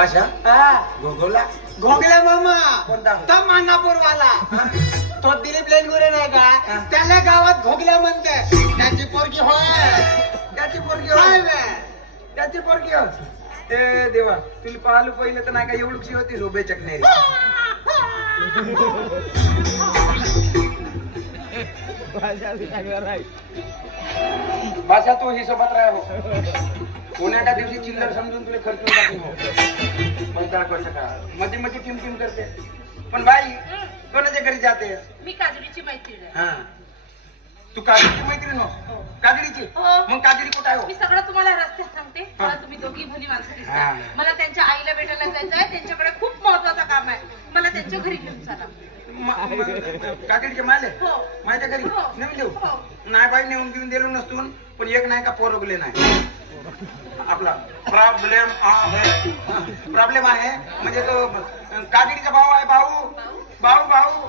भाषा हा गोगोला घोगल्या मामा कोणता? तो मानापूर वाला तो दिलीप लेनगुरे नाही का त्याला गावात घोगल्या म्हणते. त्याची पोरगी होय. त्याची पोरगी होय होय. बे. त्याची पोरगी होय. ए देवा तुला पाहिलं पहिलं तर नाही का एवढीशी होती झोबे चकनेरी. भाषा तू हिशोबात राह हो. कोण्या एका दिवशी चिल्लर समजून तुला खर्चून टाकून हो. मग काय कसं का मध्ये मध्ये टिम करते. पण बाई कोणाच्या घरी जाते? मी काजळीची मैत्रीण आहे. हा तू काजळीची मैत्रीण हो? काजळीची हो. मग काजळी कुठं आहे हो? मी सगळं तुम्हाला रस्त्यात सांगते. मला तुम्ही दोघी भली माणसं हा. दिसतात. मला त्यांच्या आईला भेटायला जायचं आहे. त्यांच्याकडे खूप महत्वाचं काम आहे. मला त्यांच्या घरी घेऊन चला. काजळीचे माले हो. माझ्या घरी हो. नेऊन देऊ? हो. नाही बाई नेऊन घेऊन दिलो नसतून पण एक नाही का पोरगले नाही. आपला प्रॉब्लेम आहे म्हणजे तो काजळीचा भाऊ आहे. भाऊ भाऊ भाऊ